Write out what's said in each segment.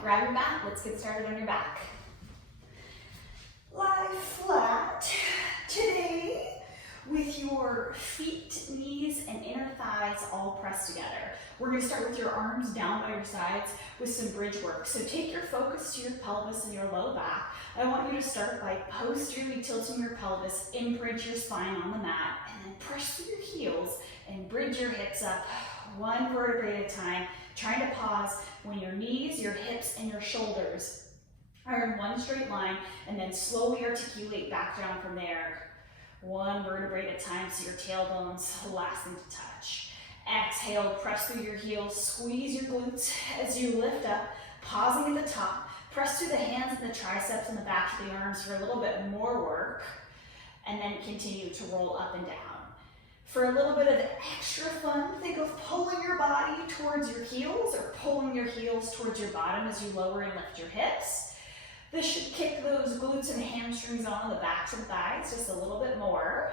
grab your mat. Let's get started on your back. Lie flat today with your feet, knees, and inner thighs all pressed together. We're going to start with your arms down by your sides with some bridge work. So take your focus to your pelvis and your low back. I want you to start by posteriorly tilting your pelvis, imprint your spine on the mat, and then press through your heels and bridge your hips up one vertebrae at a time, trying to pause when your knees, your hips, and your shoulders are in one straight line, and then slowly articulate back down from there, one vertebrae at a time, so your tailbone's the last thing to touch. Exhale, press through your heels, squeeze your glutes as you lift up, pausing at the top. Press through the hands and the triceps and the back of the arms for a little bit more work, and then continue to roll up and down. For a little bit of extra fun, think of pulling your body towards your heels or pulling your heels towards your bottom as you lower and lift your hips. This should kick those glutes and hamstrings on the backs and thighs just a little bit more.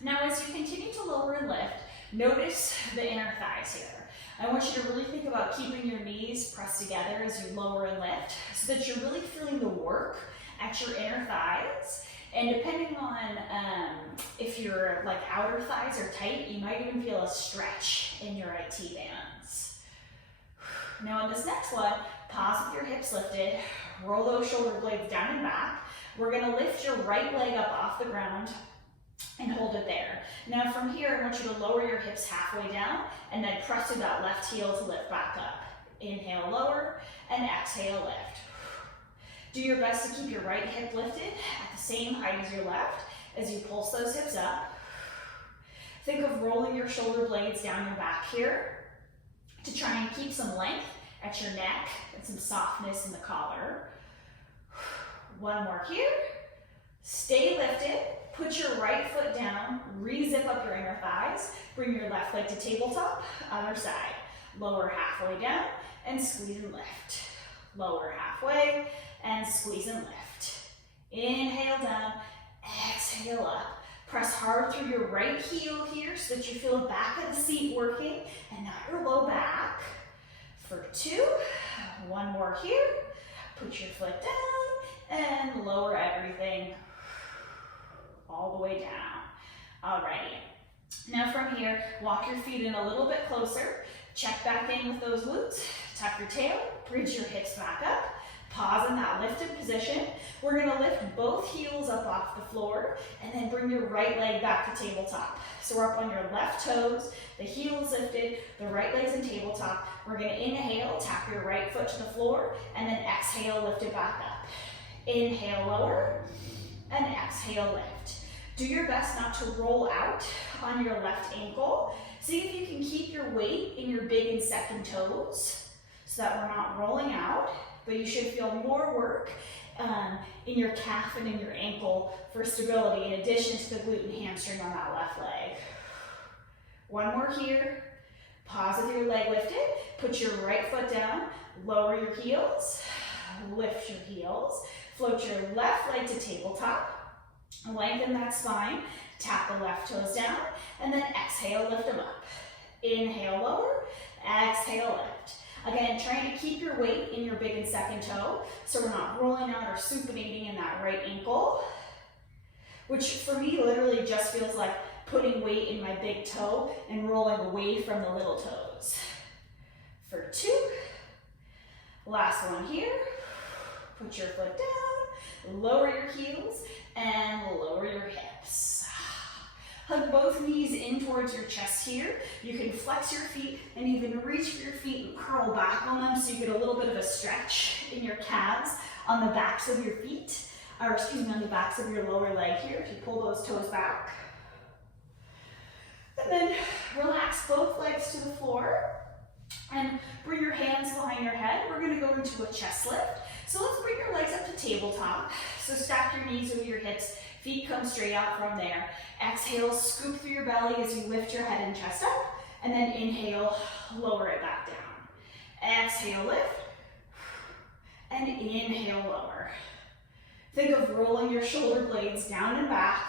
Now, as you continue to lower and lift, notice the inner thighs here. I want you to really think about keeping your knees pressed together as you lower and lift so that you're really feeling the work at your inner thighs. And depending on if your outer thighs are tight, you might even feel a stretch in your IT bands. Now on this next one, pause with your hips lifted, roll those shoulder blades down and back. We're gonna lift your right leg up off the ground and hold it there. Now from here, I want you to lower your hips halfway down and then press to that left heel to lift back up. Inhale, lower, and exhale, lift. Do your best to keep your right hip lifted at the same height as your left as you pulse those hips up. Think of rolling your shoulder blades down your back here to try and keep some length at your neck and some softness in the collar. One more here. Stay lifted. Put your right foot down. Re-zip up your inner thighs. Bring your left leg to tabletop. Other side. Lower halfway down and squeeze and lift. Lower halfway and squeeze and lift. Inhale down, exhale up. Press hard through your right heel here so that you feel the back of the seat working and not your low back. For 2, one more here. Put your foot down and lower everything all the way down. Alrighty. Now from here, walk your feet in a little bit closer. Check back in with those glutes. Tuck your tail, bridge your hips back up. Pause in that lifted position. We're gonna lift both heels up off the floor and then bring your right leg back to tabletop. So we're up on your left toes, the heels lifted, the right leg's in tabletop. We're gonna inhale, tap your right foot to the floor, and then exhale, lift it back up. Inhale, lower, and exhale, lift. Do your best not to roll out on your left ankle. See if you can keep your weight in your big and second toes so that we're not rolling out. But you should feel more work in your calf and in your ankle for stability in addition to the glute and hamstring on that left leg. One more here. Pause with your leg lifted. Put your right foot down. Lower your heels. Lift your heels. Float your left leg to tabletop. Lengthen that spine. Tap the left toes down. And then exhale, lift them up. Inhale, lower. Exhale, lift. Again, trying to keep your weight in your big and second toe so we're not rolling out or supinating in that right ankle, which for me literally just feels like putting weight in my big toe and rolling away from the little toes. For 2, last one here. Put your foot down, lower your heels, and lower your hips. Hug both knees in towards your chest here. You can flex your feet and even reach for your feet and curl back on them so you get a little bit of a stretch in your calves on the backs of your feet, or excuse me, on the backs of your lower leg here if you pull those toes back. And then relax both legs to the floor and bring your hands behind your head. We're gonna go into a chest lift. So let's bring your legs up to tabletop. So stack your knees over your hips. Feet come straight out from there. Exhale, scoop through your belly as you lift your head and chest up. And then inhale, lower it back down. Exhale, lift. And inhale, lower. Think of rolling your shoulder blades down and back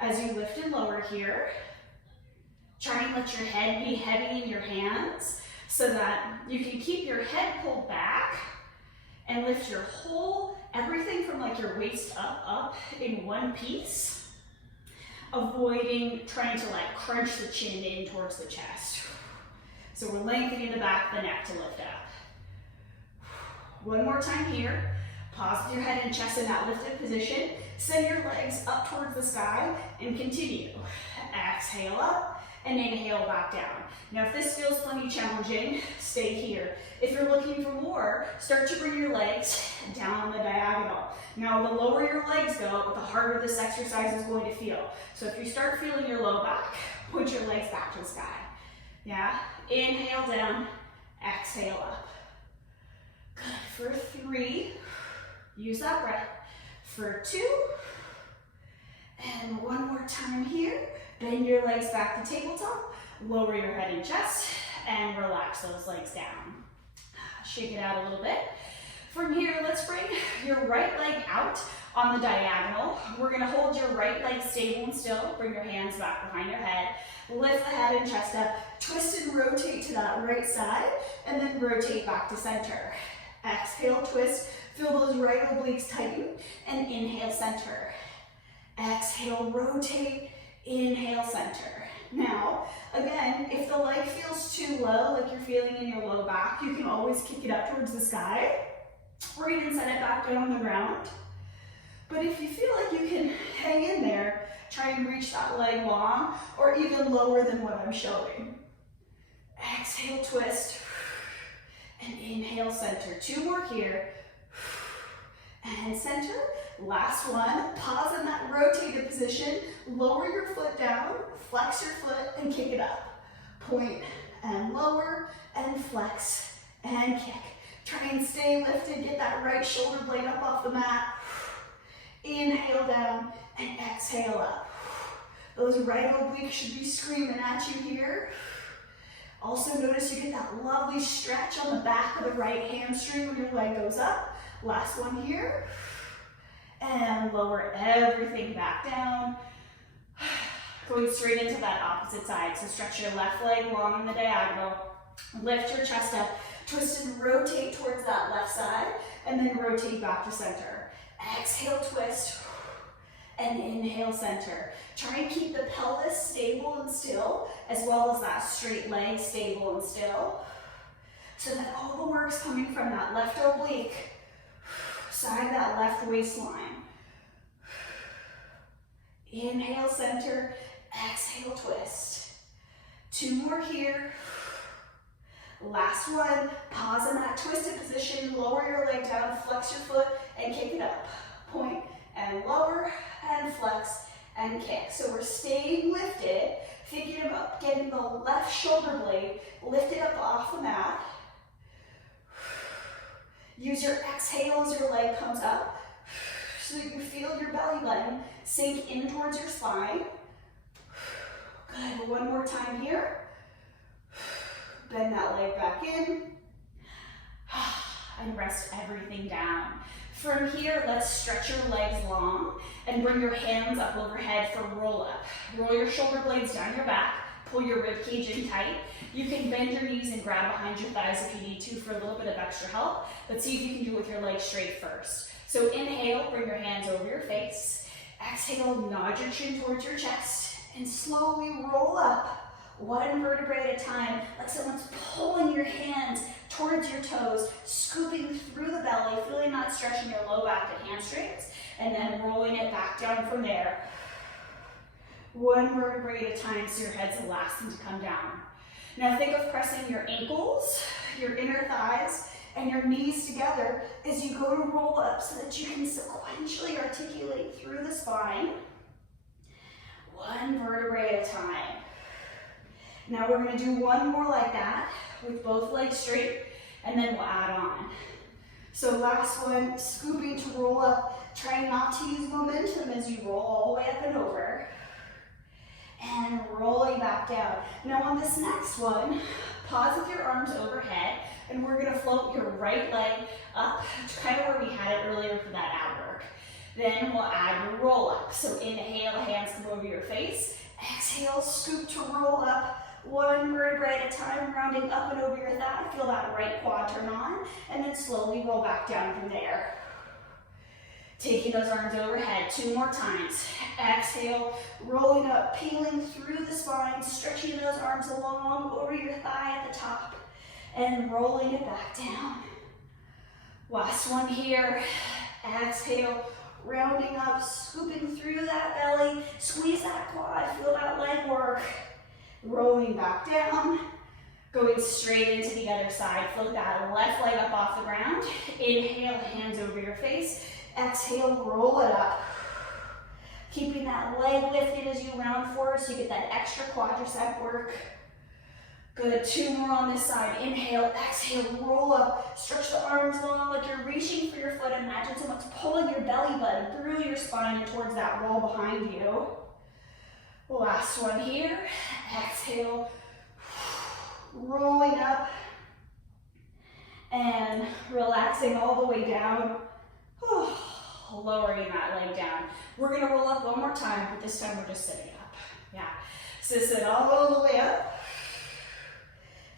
as you lift and lower here. Try and let your head be heavy in your hands so that you can keep your head pulled back and lift your whole, everything from like your waist up in one piece, avoiding trying to like crunch the chin in towards the chest. So we're lengthening the back of the neck to lift up. One more time here. Pause with your head and chest in that lifted position. Send your legs up towards the sky and continue. Exhale up and inhale back down. Now if this feels plenty challenging, stay here. If you're looking for more, start to bring your legs down the diagonal. Now the lower your legs go, the harder this exercise is going to feel. So if you start feeling your low back, put your legs back to the sky. Yeah? Inhale down, exhale up. Good. For 3, use that breath. For 2, and one more time here. Bend your legs back to tabletop, lower your head and chest, and relax those legs down. Shake it out a little bit. From here, let's bring your right leg out on the diagonal. We're gonna hold your right leg stable and still. Bring your hands back behind your head. Lift the head and chest up. Twist and rotate to that right side, and then rotate back to center. Exhale, twist. Feel those right obliques tighten, and inhale, center. Exhale, rotate, inhale, center. Now, again, if the leg feels too low, like you're feeling in your low back, you can always kick it up towards the sky, or even set it back down on the ground. But if you feel like you can hang in there, try and reach that leg long, or even lower than what I'm showing. Exhale, twist, and inhale, center. 2 more here. And center. Last one. Pause in that rotated position. Lower your foot down, flex your foot, and kick it up. Point and lower, and flex, and kick. Try and stay lifted. Get that right shoulder blade up off the mat. Inhale down, and exhale up. Those right obliques should be screaming at you here. Also notice you get that lovely stretch on the back of the right hamstring when your leg goes up. Last one here. And lower everything back down. Going straight into that opposite side. So stretch your left leg long on the diagonal. Lift your chest up. Twist and rotate towards that left side. And then rotate back to center. Exhale, twist. And inhale, center. Try and keep the pelvis stable and still, as well as that straight leg stable and still, so that all the work's coming from that left oblique, side that left waistline. Inhale, center. Exhale, twist. 2 more here. Last one. Pause in that twisted position. Lower your leg down, flex your foot, and kick it up. Point and lower, and flex, and kick. So we're staying lifted, thinking about getting the left shoulder blade lifted up off the mat. Use your exhale as your leg comes up, so that you feel your belly button sink in towards your spine. Good, 1 more time here. Bend that leg back in, and rest everything down. From here, let's stretch your legs long and bring your hands up overhead for roll up. Roll your shoulder blades down your back, pull your rib cage in tight. You can bend your knees and grab behind your thighs if you need to for a little bit of extra help, but see if you can do it with your legs straight first. So inhale, bring your hands over your face. Exhale, nod your chin towards your chest, and slowly roll up. 1 vertebrae at a time, like someone's pulling your hands towards your toes, scooping through the belly, feeling that stretch in your low back and hamstrings, and then rolling it back down from there. 1 vertebrae at a time, so your head's the last thing to come down. Now think of pressing your ankles, your inner thighs, and your knees together as you go to roll up so that you can sequentially articulate through the spine. 1 vertebrae at a time. Now we're going to do 1 more like that with both legs straight, and then we'll add on. So last one, scooping to roll up, trying not to use momentum as you roll all the way up and over, and rolling back down. Now on this next one, pause with your arms overhead, and we're going to float your right leg up, kind of where we had it earlier for that ab work. Then we'll add your roll up. So inhale, hands come over your face. Exhale, scoop to roll up. One vertebrae at a time, rounding up and over your thigh. Feel that right quad turn on, and then slowly roll back down from there. Taking those arms overhead, 2 more times. Exhale, rolling up, peeling through the spine, stretching those arms along over your thigh at the top, and rolling it back down. Last one here. Exhale, rounding up, scooping through that belly, squeeze that quad, feel that leg work. Rolling back down, going straight into the other side. Float that left leg up off the ground. Inhale, hands over your face. Exhale, roll it up. Keeping that leg lifted as you round forward so you get that extra quadricep work. Good, 2 more on this side. Inhale, exhale, roll up. Stretch the arms long like you're reaching for your foot. Imagine someone's pulling your belly button through your spine and towards that wall behind you. Last one here. Exhale, rolling up and relaxing all the way down. Lowering that leg down. We're gonna roll up one more time, but this time we're just sitting up. Yeah, so sit all the way up.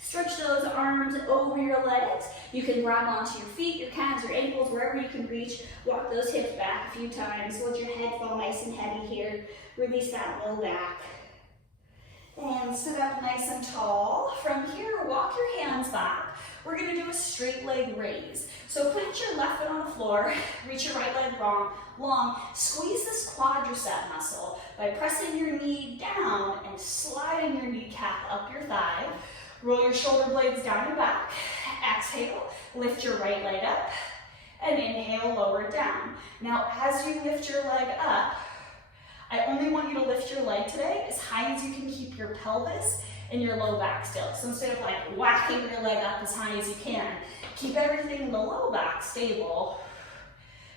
Stretch those arms over your legs. You can grab onto your feet, your calves, your ankles, wherever you can reach. Walk those hips back a few times. Let your head fall nice and heavy here. Release that low back. And sit up nice and tall. From here, walk your hands back. We're gonna do a straight leg raise. So put your left foot on the floor, reach your right leg long, squeeze this quadricep muscle by pressing your knee down and sliding your kneecap up your thigh. Roll your shoulder blades down and back. Exhale, lift your right leg up, and inhale, lower it down. Now, as you lift your leg up, I only want you to lift your leg today as high as you can keep your pelvis and your low back still. So instead of like whacking your leg up as high as you can, keep everything in the low back stable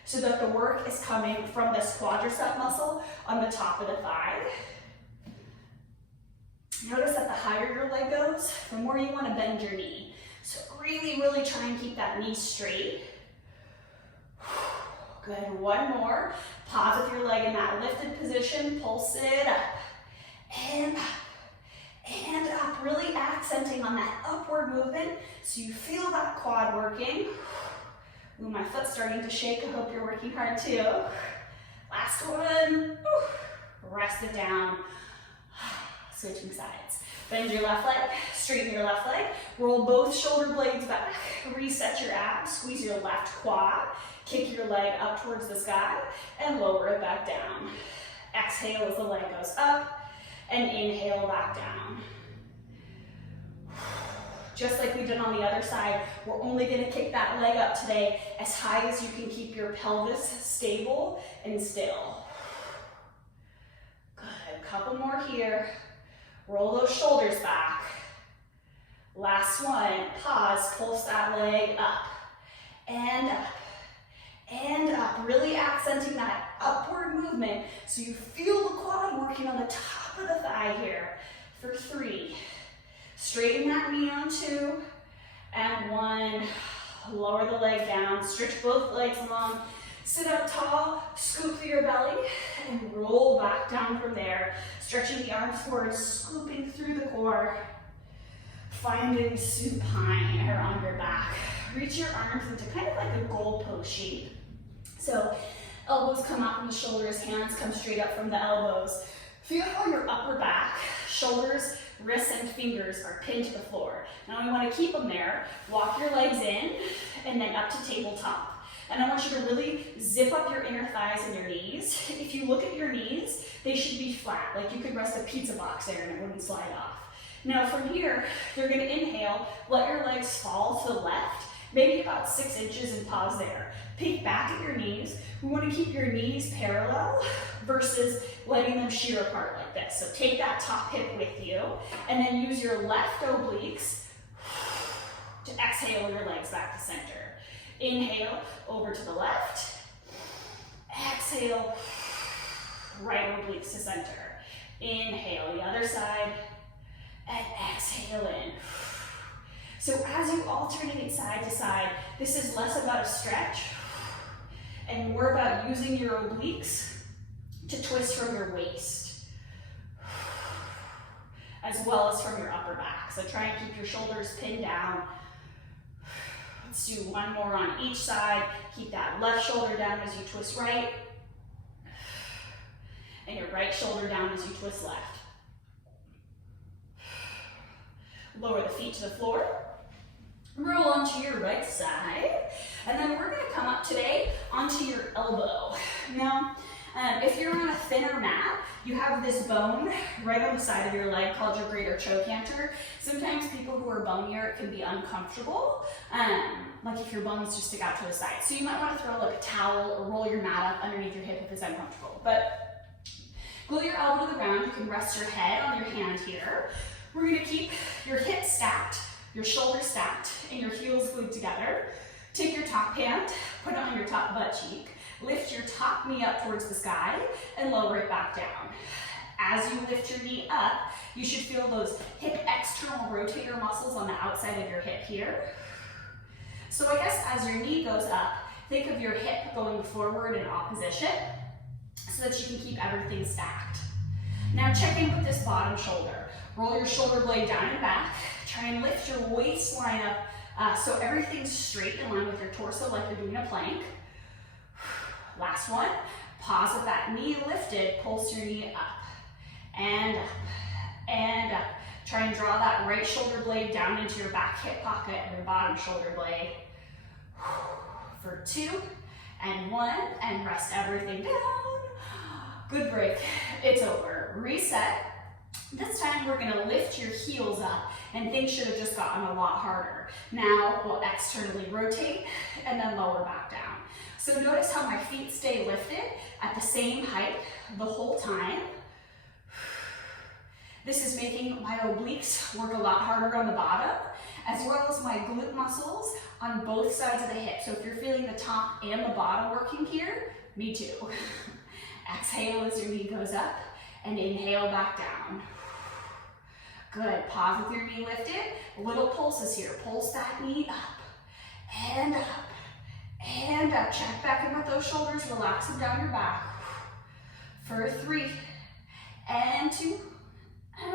so that the work is coming from this quadricep muscle on the top of the thigh. Notice that the higher your leg goes, the more you want to bend your knee. So really, really try and keep that knee straight. Good, 1 more. Pause with your leg in that lifted position, pulse it up, and up, and up. Really accenting on that upward movement so you feel that quad working. Ooh, my foot's starting to shake. I hope you're working hard too. Last one. Rest it down. Switching sides. Bend your left leg, straighten your left leg, roll both shoulder blades back, reset your abs, squeeze your left quad, kick your leg up towards the sky, and lower it back down. Exhale as the leg goes up, and inhale back down. Just like we did on the other side, we're only gonna kick that leg up today as high as you can keep your pelvis stable and still. Good, couple more here. Roll those shoulders back. Last one, pause, pulse that leg up, and up, and up. Really accenting that upward movement so you feel the quad working on the top of the thigh here. For 3. Straighten that knee on 2, and 1. Lower the leg down, stretch both legs long. Sit up tall, scoop through your belly, and roll back down from there. Stretching the arms forward, scooping through the core. Finding supine around your back. Reach your arms into kind of like a goalpost shape. So elbows come out from the shoulders, hands come straight up from the elbows. Feel how your upper back, shoulders, wrists, and fingers are pinned to the floor. Now we want to keep them there. Walk your legs in, and then up to tabletop. And I want you to really zip up your inner thighs and your knees. If you look at your knees, they should be flat, like you could rest a pizza box there and it wouldn't slide off. Now from here, you're gonna inhale, let your legs fall to the left, maybe about 6 inches, and pause there. Peek back at your knees. We wanna keep your knees parallel versus letting them shear apart like this. So take that top hip with you, and then use your left obliques to exhale your legs back to center. Inhale, over to the left. Exhale, right obliques to center. Inhale, the other side, and exhale in. So as you alternate side to side, this is less about a stretch and more about using your obliques to twist from your waist. as well as from your upper back. So try and keep your shoulders pinned down. Let's do one more on each side. Keep that left shoulder down as you twist right, and your right shoulder down as you twist left. Lower the feet to the floor. Roll onto your right side, and then we're going to come up today onto your elbow. Now, if you're on a thinner mat, you have this bone right on the side of your leg called your greater trochanter. Sometimes people who are bonier, it can be uncomfortable, like if your bones just stick out to the side. So you might want to throw like a towel or roll your mat up underneath your hip if it's uncomfortable. But glue your elbow to the ground. You can rest your head on your hand here. We're going to keep your hips stacked, your shoulders stacked, and your heels glued together. Take your top hand, put it on your top butt cheek. Lift your top knee up towards the sky and lower it back down. As you lift your knee up, you should feel those hip external rotator muscles on the outside of your hip here. So I guess as your knee goes up, think of your hip going forward in opposition so that you can keep everything stacked. Now check in with this bottom shoulder. Roll your shoulder blade down and back. Try and lift your waistline up so everything's straight in line with your torso like you're doing a plank. Last one. Pause with that knee lifted. Pulse your knee up and up and up. Try and draw that right shoulder blade down into your back hip pocket and your bottom shoulder blade. For 2 and 1, and rest everything down. Good break. It's over. Reset. This time we're going to lift your heels up, and things should have just gotten a lot harder. Now we'll externally rotate and then lower back down. So notice how my feet stay lifted at the same height the whole time. This is making my obliques work a lot harder on the bottom, as well as my glute muscles on both sides of the hip. So if you're feeling the top and the bottom working here, me too. Exhale as your knee goes up, and inhale back down. Good. Pause with your knee lifted. Little pulses here. Pulse that knee up and up and up. Check back in with those shoulders. Relax them down your back. For 3 and 2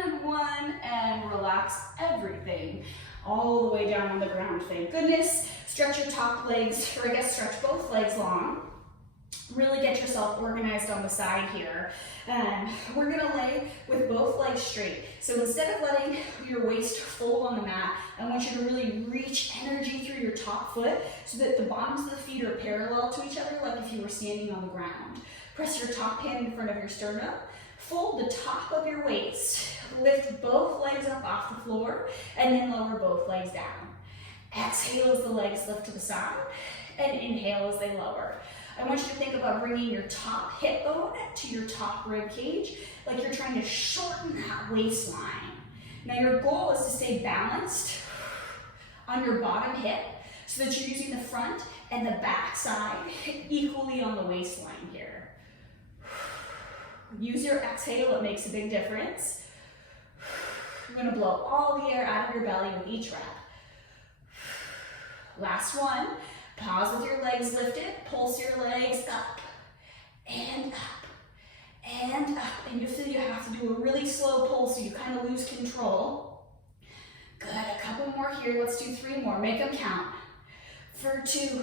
and 1, and relax everything all the way down on the ground. Thank goodness. Stretch your top legs, or I guess stretch both legs long. Really get yourself organized on the side here. We're gonna lay with both legs straight. So instead of letting your waist fold on the mat, I want you to really reach energy through your top foot so that the bottoms of the feet are parallel to each other, like if you were standing on the ground. Press your top hand in front of your sternum. Fold the top of your waist. Lift both legs up off the floor, and then lower both legs down. Exhale as the legs lift to the side, and inhale as they lower. I want you to think about bringing your top hip bone to your top rib cage, like you're trying to shorten that waistline. Now your goal is to stay balanced on your bottom hip so that you're using the front and the back side equally on the waistline here. Use your exhale, it makes a big difference. You're gonna blow all the air out of your belly with each rep. Last one. Pause with your legs lifted, pulse your legs up and up and up. And you feel you have to do a really slow pull so you kind of lose control. Good, a couple more here. Let's do 3 more. Make them count. For 2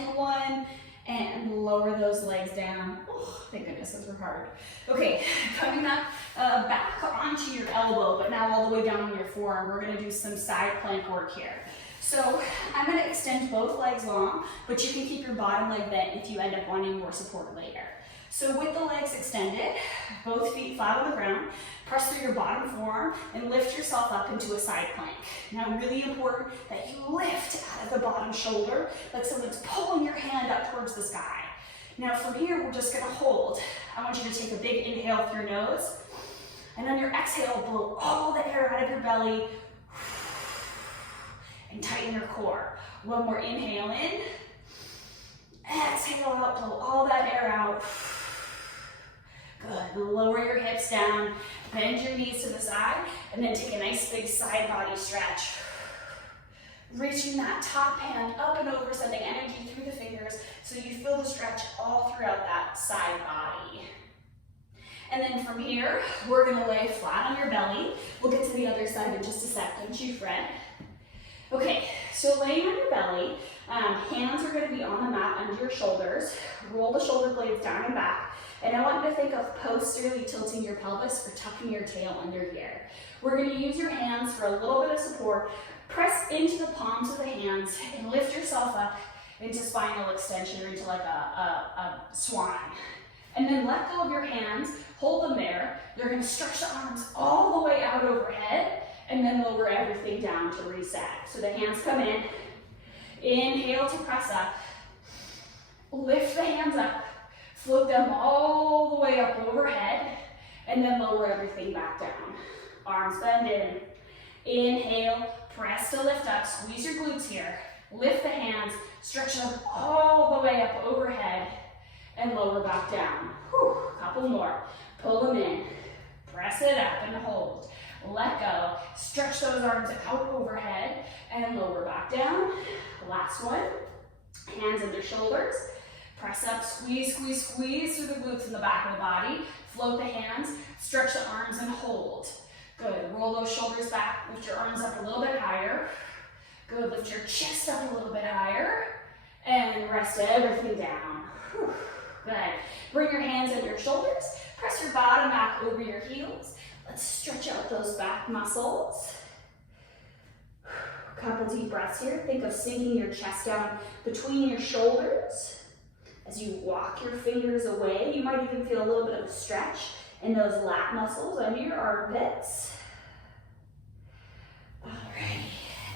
and 1, and lower those legs down. Oh, thank goodness, those were hard. Okay, coming up back onto your elbow, but now all the way down on your forearm. We're gonna do some side plank work here. So I'm going to extend both legs long, but you can keep your bottom leg bent if you end up wanting more support later. So with the legs extended, both feet flat on the ground, press through your bottom forearm and lift yourself up into a side plank. Now really important that you lift out of the bottom shoulder like someone's pulling your hand up towards the sky. Now from here, we're just going to hold. I want you to take a big inhale through your nose, and on your exhale, blow all the air out of your belly, and tighten your core. One more inhale in. Exhale out, blow all that air out. Good. Lower your hips down, bend your knees to the side, and then take a nice big side body stretch. Reaching that top hand up and over, sending energy through the fingers so you feel the stretch all throughout that side body. And then from here, we're gonna lay flat on your belly. We'll get to the other side in just a sec, don't you fret. Okay, so laying on your belly, hands are gonna be on the mat under your shoulders. Roll the shoulder blades down and back. And I want you to think of posteriorly tilting your pelvis or tucking your tail under here. We're gonna use your hands for a little bit of support. Press into the palms of the hands and lift yourself up into spinal extension or into like a swan. And then let go of your hands, hold them there. You're gonna stretch the arms all the way out overhead and then lower everything down to reset. So the hands come in, inhale to press up, lift the hands up, float them all the way up overhead, and then lower everything back down. Arms bend in, inhale, press to lift up, squeeze your glutes here, lift the hands, stretch them all the way up overhead, and lower back down. Whew, couple more. Pull them in, press it up and hold. Let go, stretch those arms out overhead and lower back down. Last one, hands under shoulders. Press up, squeeze, squeeze, squeeze through the glutes in the back of the body. Float the hands, stretch the arms and hold. Good, roll those shoulders back, lift your arms up a little bit higher. Good, lift your chest up a little bit higher. And rest everything down. Whew. Good. Bring your hands under your shoulders. Press your bottom back over your heels. Let's stretch out those back muscles. Couple deep breaths here. Think of sinking your chest down between your shoulders. As you walk your fingers away, you might even feel a little bit of a stretch in those lat muscles under your armpits. Alrighty.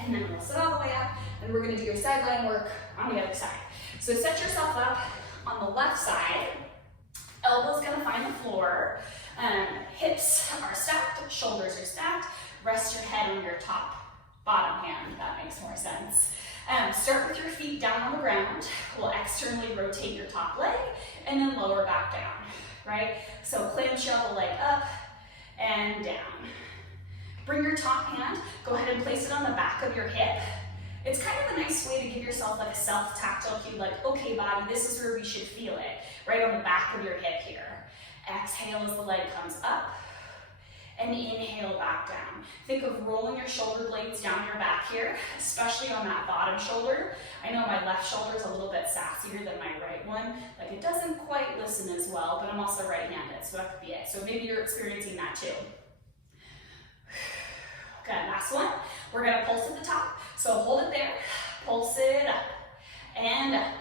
And then we'll sit all the way up, and we're gonna do your side line work on the other side. So set yourself up on the left side. Elbows gonna find the floor. Hips are stacked, shoulders are stacked. Rest your head on your bottom hand, if that makes more sense. Start with your feet down on the ground. We'll externally rotate your top leg and then lower back down, right? So clamshell the leg up and down. Bring your top hand, go ahead and place it on the back of your hip. It's kind of a nice way to give yourself like a self-tactile cue, like, okay body, this is where we should feel it, right on the back of your hip here. Exhale as the leg comes up, and inhale back down. Think of rolling your shoulder blades down your back here, especially on that bottom shoulder. I know my left shoulder is a little bit sassier than my right one. Like it doesn't quite listen as well, but I'm also right-handed, so that could be it. So maybe you're experiencing that too. Okay, last one. We're gonna pulse at the top. So hold it there, pulse it up, and up,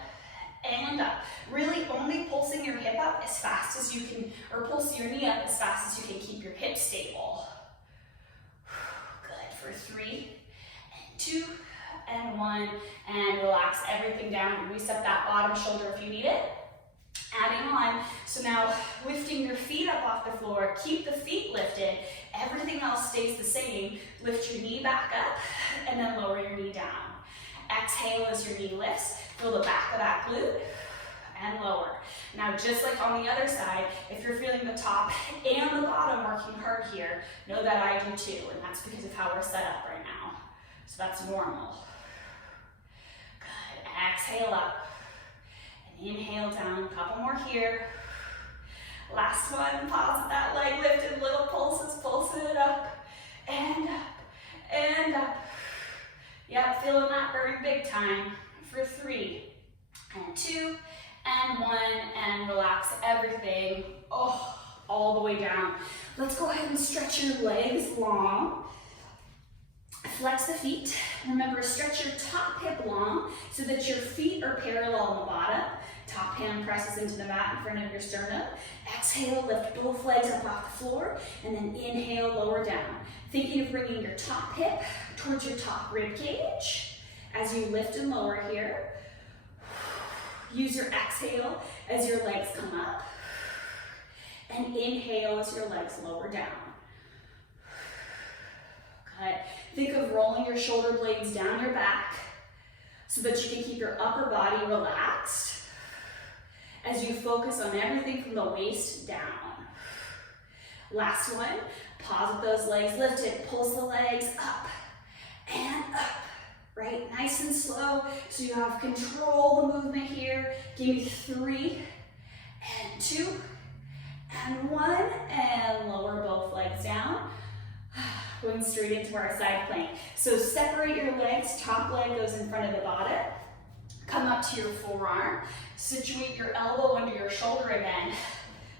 and up. Really only pulsing your hip up as fast as you can, or pulse your knee up as fast as you can keep your hips stable. Good, for 3, and 2, and 1, and relax everything down. Reset that bottom shoulder if you need it. Adding on, so now lifting your feet up off the floor, keep the feet lifted, everything else stays the same. Lift your knee back up, and then lower your knee down. Exhale as your knee lifts, feel the back of that glute, and lower. Now just like on the other side, if you're feeling the top and the bottom working hard here, know that I do too, and that's because of how we're set up right now. So that's normal. Good, exhale up. Inhale down, a couple more here. Last one, pause with that leg lifted, little pulses, pulse it up, and up, and up. Yep, feeling that very big time. For 3, and 2, and 1, and relax everything, all the way down. Let's go ahead and stretch your legs long. Flex the feet. Remember, stretch your top hip long so that your feet are parallel on the bottom. Top hand presses into the mat in front of your sternum. Exhale, lift both legs up off the floor, and then inhale, lower down. Thinking of bringing your top hip towards your top rib cage as you lift and lower here. Use your exhale as your legs come up, and inhale as your legs lower down. Good. Think of rolling your shoulder blades down your back so that you can keep your upper body relaxed as you focus on everything from the waist down. Last one, pause with those legs lifted, pulse the legs up and up, right? Nice and slow so you have control the movement here. Give me 3, and 2, and one, and lower both legs down. Going straight into our side plank. So separate your legs, top leg goes in front of the bottom. Come up to your forearm, situate your elbow under your shoulder again.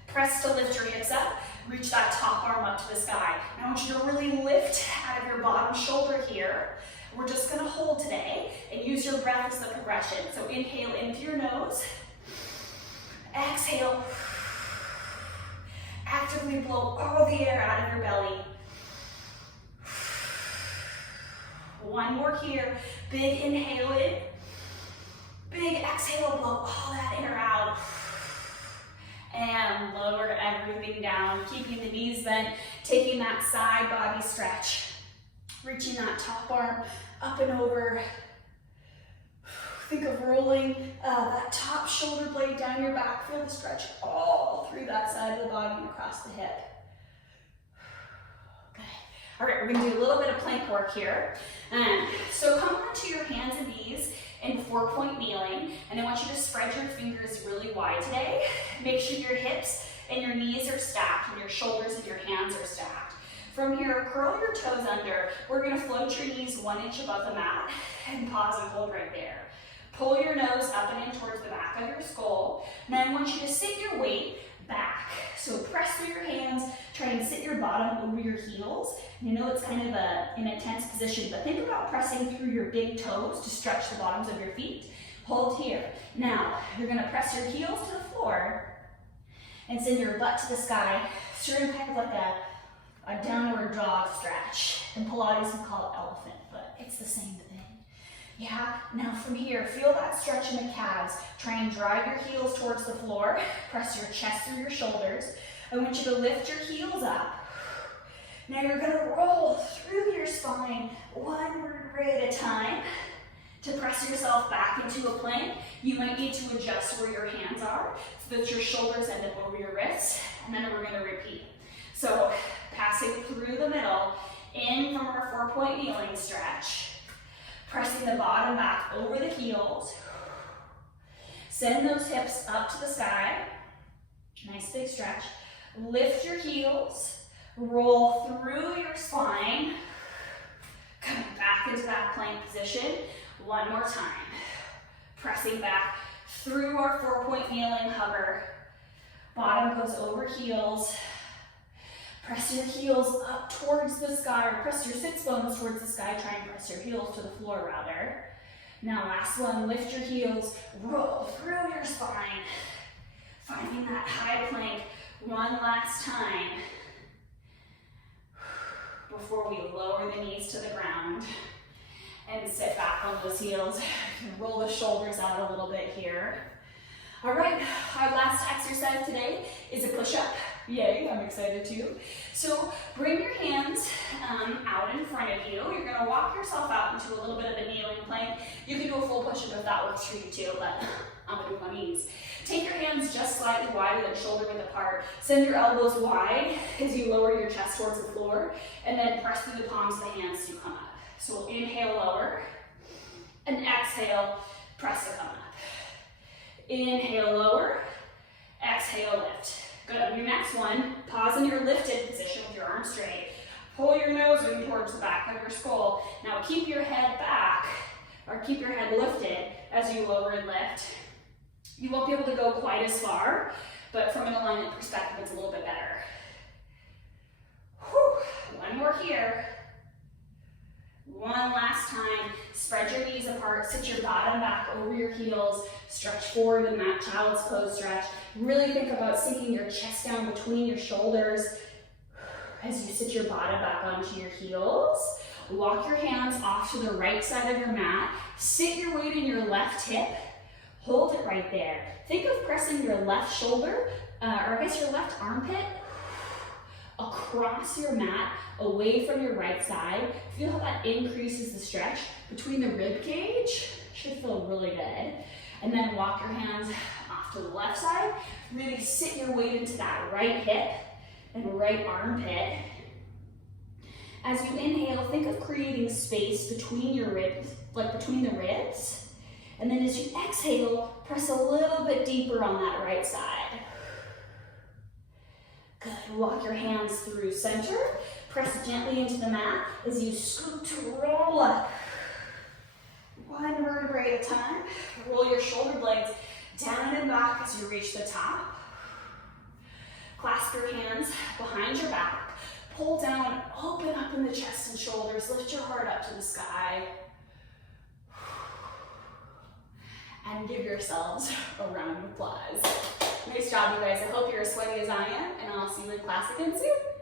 Press to lift your hips up, reach that top arm up to the sky. Now I want you to really lift out of your bottom shoulder here. We're just gonna hold today and use your breath as the progression. So inhale in through your nose, exhale. Actively blow all the air out of your belly. One more here, big inhale in, big exhale, blow all that air out. And lower everything down, keeping the knees bent, taking that side body stretch. Reaching that top arm up and over. Think of rolling that top shoulder blade down your back. Feel the stretch all through that side of the body and across the hip. Good. All right, we're gonna do a little bit of plank work here. So come onto your hands and knees in 4-point kneeling, and I want you to spread your fingers really wide today. Make sure your hips and your knees are stacked and your shoulders and your hands are stacked. From here, curl your toes under. We're gonna float your knees 1 inch above the mat and pause and hold right there. Pull your nose up and in towards the back of your skull. And then I want you to sit your weight back. So press through your hands, try and sit your bottom over your heels. You know it's kind of an intense position, but think about pressing through your big toes to stretch the bottoms of your feet. Hold here. Now, you're gonna press your heels to the floor and send your butt to the sky. So you're in kind of like a downward dog stretch. In Pilates, we call it elephant, but it's the same thing. Yeah, now from here, feel that stretch in the calves. Try and drive your heels towards the floor. Press your chest through your shoulders. I want you to lift your heels up. Now you're gonna roll through your spine, one vertebrae at a time. To press yourself back into a plank, you might need to adjust where your hands are so that your shoulders end up over your wrists, and then we're gonna repeat. So passing through the middle, in from our 4-point kneeling stretch. Pressing the bottom back over the heels. Send those hips up to the sky. Nice big stretch. Lift your heels. Roll through your spine. Coming back into that plank position. One more time. Pressing back through our 4-point kneeling hover. Bottom goes over heels. Press your heels up towards the sky, or press your sits bones towards the sky. Try and press your heels to the floor rather. Now last one, lift your heels, roll through your spine. Finding that high plank one last time before we lower the knees to the ground and sit back on those heels. Roll the shoulders out a little bit here. All right, our last exercise today is a push-up. Yay, I'm excited too. So bring your hands out in front of you. You're gonna walk yourself out into a little bit of a kneeling plank. You can do a full push-up if that works for you too, but I'm gonna do my knees. Take your hands just slightly wider than shoulder width apart. Send your elbows wide as you lower your chest towards the floor, and then press through the palms of the hands to come up. So we'll inhale, lower, and exhale, press to come up. Inhale, lower, exhale, lift. Good, on your next one, pause in your lifted position with your arms straight. Pull your nose in towards the back of your skull. Now keep your head back, or keep your head lifted as you lower and lift. You won't be able to go quite as far, but from an alignment perspective, it's a little bit better. Whew. One more here. One last time, spread your knees apart, sit your bottom back over your heels, stretch forward in that child's pose stretch. Really think about sinking your chest down between your shoulders as you sit your bottom back onto your heels. Walk your hands off to the right side of your mat, sit your weight in your left hip, hold it right there. Think of pressing your left shoulder, or I guess your left armpit, across your mat, away from your right side. Feel how that increases the stretch between the rib cage. Should feel really good. And then walk your hands off to the left side. Really sit your weight into that right hip and right armpit. As you inhale, think of creating space between your ribs, like between the ribs. And then as you exhale, press a little bit deeper on that right side. Good. Walk your hands through center. Press gently into the mat as you scoot to roll up. One vertebrae at a time. Roll your shoulder blades down and back as you reach the top. Clasp your hands behind your back. Pull down, open up in the chest and shoulders. Lift your heart up to the sky. And give yourselves a round of applause. Nice job, you guys. I hope you're as sweaty as I am, and I'll see you in class again soon.